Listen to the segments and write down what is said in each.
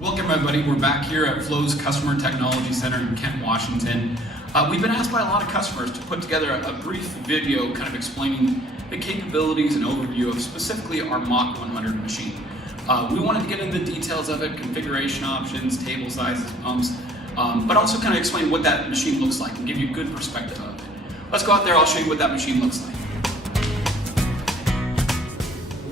Welcome everybody, we're back here at Flow's Customer Technology Center in Kent, Washington. We've been asked by a lot of customers to put together a brief video kind of explaining the capabilities and overview of specifically our Mach 100 machine. We wanted to get into the details of it, configuration options, table sizes, pumps, but also kind of explain what that machine looks like and give you a good perspective of it. Let's go out there, I'll show you what that machine looks like.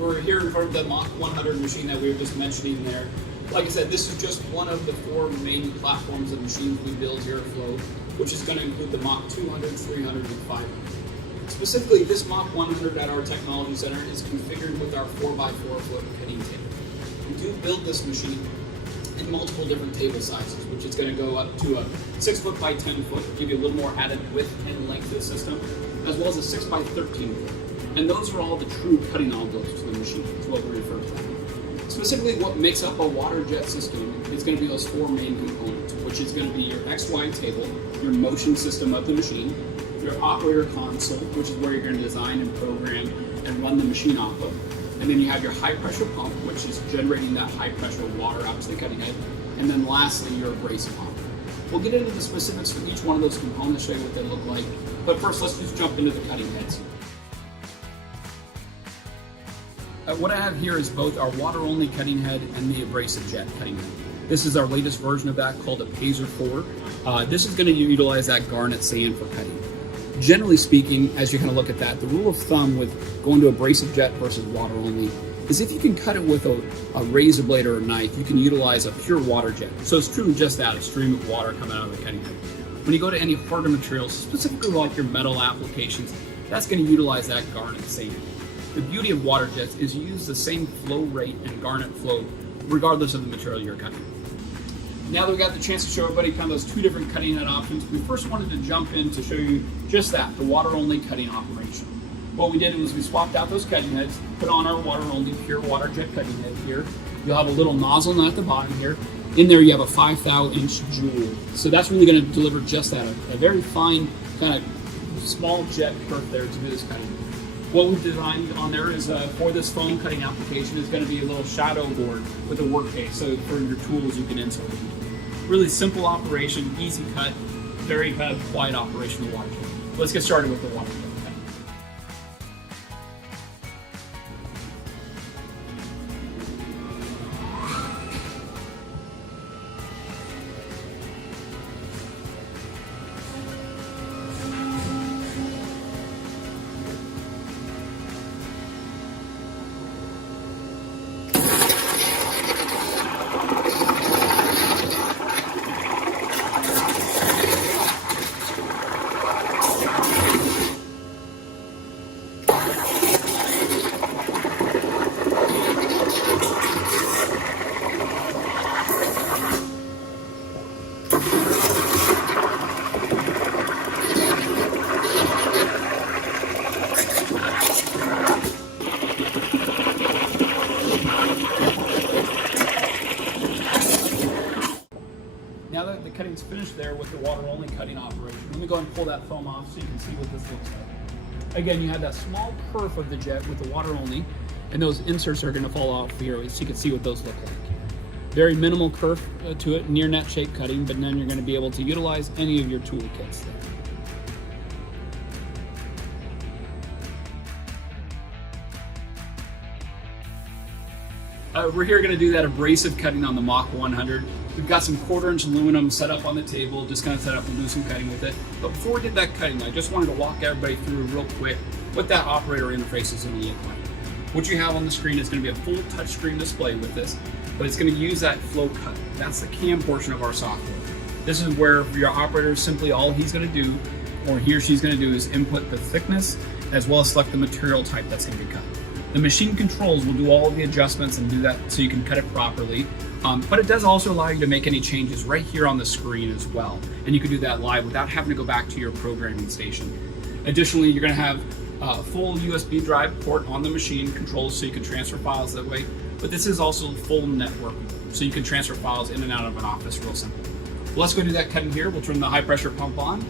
We're here in front of the Mach 100 machine that we were just mentioning there. Like I said, this is just one of the four main platforms of machines we build here at Flow, which is going to include the Mach 200, 300, and 500. Specifically, this Mach 100 at our Technology Center is configured with our 4x4 foot cutting table. We do build this machine in multiple different table sizes, which is going to go up to a 6 foot by 10 foot, give you a little more added width and length to the system, as well as a 6 by 13 foot. And those are all the true cutting envelopes to the machine, is what we refer to that. Specifically, what makes up a water jet system is going to be those four main components, which is going to be your XY table, your motion system of the machine, your operator console, which is where you're going to design and program and run the machine off of, and then you have your high pressure pump, which is generating that high pressure water out to the cutting head, and then lastly, your abrasive pump. We'll get into the specifics for each one of those components, show you what they look like, but first let's just jump into the cutting heads. What I have here is both our water-only cutting head and the abrasive jet cutting head. This is our latest version of that called a Pazer 4. This is going to utilize that garnet sand for cutting. Generally speaking, as you kind of look at that, the rule of thumb with going to abrasive jet versus water-only is if you can cut it with a razor blade or a knife, you can utilize a pure water jet. So it's true just that, a stream of water coming out of the cutting head. When you go to any harder materials, specifically like your metal applications, that's going to utilize that garnet sand. The beauty of water jets is you use the same flow rate and garnet flow regardless of the material you're cutting. Now that we got the chance to show everybody kind of those two different cutting head options, we first wanted to jump in to show you just that, the water-only cutting operation. What we did was we swapped out those cutting heads, put on our water-only pure water jet cutting head here. You'll have a little nozzle at the bottom here. In there you have a 5 thou inch jewel. So that's really going to deliver just that, a very fine kind of small jet kerf there to do this cutting. What we've designed on there is for this foam cutting application is going to be a little shadow board with a work case, so for your tools you can insert. Really simple operation, easy cut, very kind of quiet operation of the water jet. Let's get started with the water jet. Now that the cutting's finished there with the water-only cutting operation, let me go ahead and pull that foam off so you can see what this looks like. Again, you have that small kerf of the jet with the water-only, and those inserts are going to fall off here so you can see what those look like. Very minimal kerf to it, near net shape cutting, but then you're going to be able to utilize any of your toolkits there. We're here going to do that abrasive cutting on the Mach 100. We've got some 1/4 inch aluminum set up on the table, just going to set up and do some cutting with it. But before we did that cutting, I just wanted to walk everybody through real quick what that operator interface is going to look like. What you have on the screen is going to be a full touchscreen display with this, but it's going to use that flow cut. That's the CAM portion of our software. This is where your operator, simply all he's going to do, or he or she's going to do, is input the thickness as well as select the material type that's going to be cut. The machine controls will do all of the adjustments and do that so you can cut it properly. But it does also allow you to make any changes right here on the screen as well. And you can do that live without having to go back to your programming station. Additionally, you're going to have a full USB drive port on the machine controls so you can transfer files that way. But this is also full network, so you can transfer files in and out of an office real simple. Well, let's go do that cutting here. We'll turn the high pressure pump on.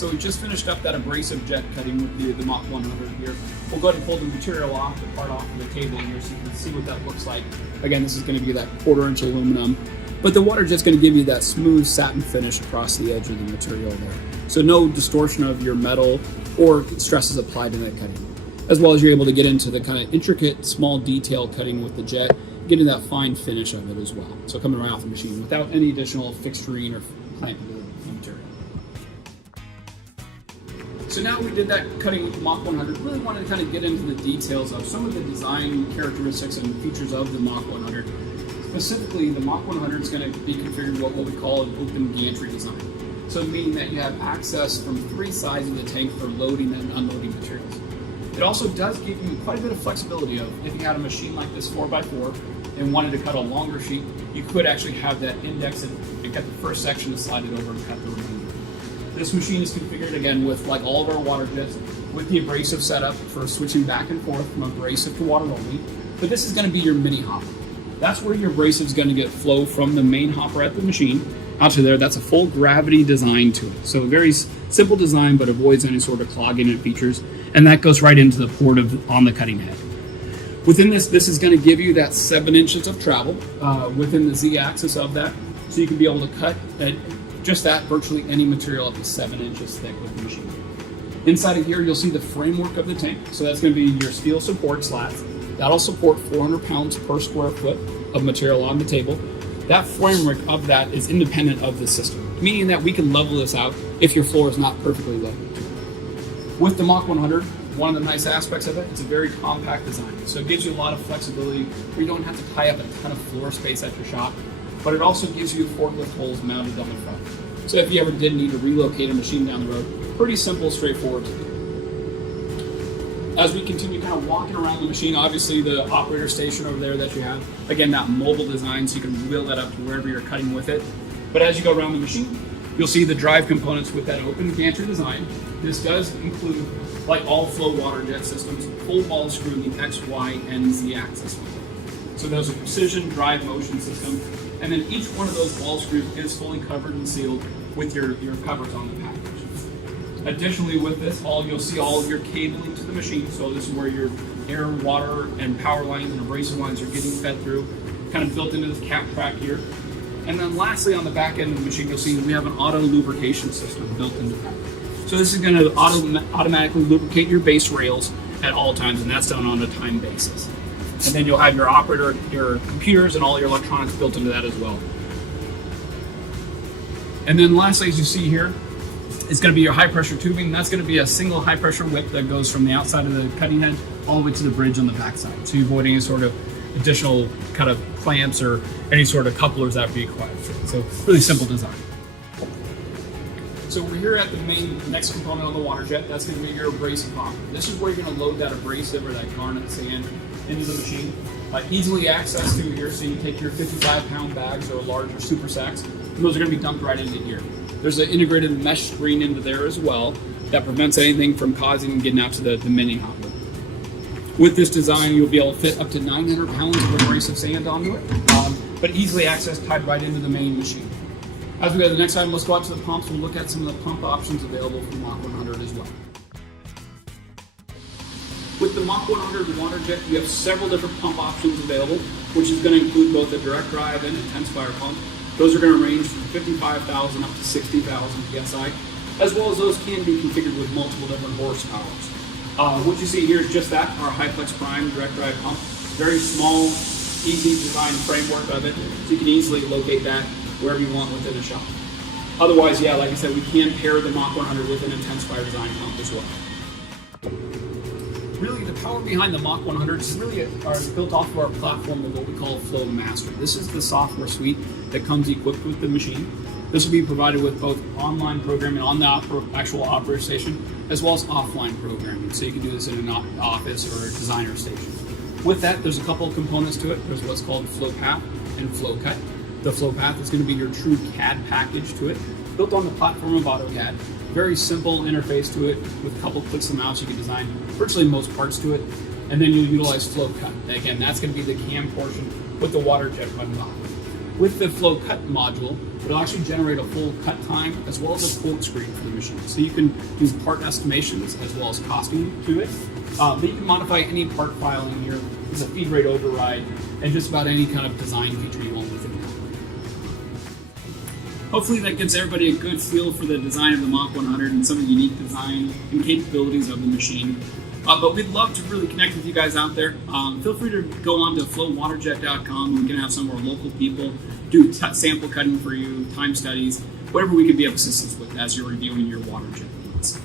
So we just finished up that abrasive jet cutting with the Mach 100 here. We'll go ahead and pull the material off, the part off of the table here so you can see what that looks like. Again, this is going to be that 1/4" aluminum, but the water jet's going to give you that smooth satin finish across the edge of the material there. So no distortion of your metal or stresses applied to that cutting. As well as you're able to get into the kind of intricate, small detail cutting with the jet, getting that fine finish of it as well. So coming right off the machine without any additional fixturing or clamping the material. So now we did that cutting with the Mach 100, really wanted to kind of get into the details of some of the design characteristics and features of the Mach 100. Specifically, the Mach 100 is going to be configured what we call an open gantry design. So meaning that you have access from 3 sides of the tank for loading and unloading materials. It also does give you quite a bit of flexibility of if you had a machine like this 4x4 and wanted to cut a longer sheet, you could actually have that index and cut the first section and slide it over and cut the remainder. This machine is configured again with, like all of our water jets, with the abrasive setup for switching back and forth from abrasive to water only. But this is going to be your mini hopper. That's where your abrasive is going to get flow from the main hopper at the machine out to there. That's a full gravity design to it. So a very simple design, but avoids any sort of clogging and features. And that goes right into the port on the cutting head. Within this is going to give you that 7 inches of travel within the Z-axis of that. So you can be able to cut at just that virtually any material up to 7 inches thick with the machine. Inside of here, you'll see the framework of the tank. So that's going to be your steel support slats. That'll support 400 pounds per square foot of material on the table. That framework of that is independent of the system, meaning that we can level this out if your floor is not perfectly level. With the Mach 100, one of the nice aspects of it, it's a very compact design. So it gives you a lot of flexibility where you don't have to tie up a ton of floor space at your shop, but it also gives you forklift holes mounted on the front. So if you ever did need to relocate a machine down the road, pretty simple, straightforward to do. As we continue kind of walking around the machine, obviously the operator station over there that you have, again, that mobile design, so you can wheel that up to wherever you're cutting with it. But as you go around the machine, you'll see the drive components with that open gantry design. This does include, like all flow water jet systems, full ball screw in the X, Y, and Z axis. So there's a precision drive motion system, and then each one of those ball screws is fully covered and sealed with your covers on the package. Additionally, with this, you'll see all of your cabling to the machine. So this is where your air, water, and power lines and abrasive lines are getting fed through, kind of built into this cap track here. And then lastly, on the back end of the machine, you'll see we have an auto lubrication system built into that. So this is going to automatically lubricate your base rails at all times, and that's done on a time basis. And then you'll have your operator, your computers, and all your electronics built into that as well. And then lastly, as you see here, it's going to be your high pressure tubing. That's going to be a single high pressure whip that goes from the outside of the cutting head all the way to the bridge on the backside. So you avoid any sort of additional kind of clamps or any sort of couplers that would be required. So really simple design. So we're here at the next component of the water jet. That's going to be your abrasive hopper. This is where you're going to load that abrasive or that garnet sand into the machine. Easily accessed through here, so you can take your 55-pound bags or larger super sacks, and those are going to be dumped right into here. There's an integrated mesh screen into there as well that prevents anything from causing and getting out to the mini hopper. With this design, you'll be able to fit up to 900 pounds of abrasive sand onto it, but easily accessed, tied right into the main machine. As we go to the next item, let's go out to the pumps and look at some of the pump options available from Mach 100 as well. With the Mach 100 water jet, you have several different pump options available, which is going to include both a direct drive and intense fire pump. Those are going to range from 55,000 up to 60,000 PSI, as well as those can be configured with multiple different horsepowers. What you see here is just that, our Hi-Flex Prime direct drive pump. Very small, easy design framework of it, so you can easily locate that wherever you want within a shop. Otherwise, yeah, like I said, we can pair the Mach 100 with an intense fire design pump as well. Really, the power behind the Mach 100 is really built off of our platform of what we call Flow Master. This is the software suite that comes equipped with the machine. This will be provided with both online programming on the actual operator station, as well as offline programming. So you can do this in an office or a designer station. With that, there's a couple of components to it. There's what's called Flow Path and Flow Cut. The Flow Path is going to be your true CAD package to it, built on the platform of AutoCAD. Very simple interface to it. With a couple clicks of the mouse, you can design virtually most parts to it. And then you'll utilize Flow Cut. Again, that's going to be the cam portion with the water jet running off. With the Flow Cut module, it'll actually generate a full cut time as well as a quote screen for the machine. So you can do part estimations as well as costing to it. But you can modify any part file in here. There's a feed rate override and just about any kind of design feature you want within that. Hopefully that gives everybody a good feel for the design of the Mach 100 and some of the unique design and capabilities of the machine. But we'd love to really connect with you guys out there. Feel free to go on to flowwaterjet.com. We can have some of our local people do sample cutting for you, time studies, whatever we could be of assistance with as you're reviewing your water jet needs.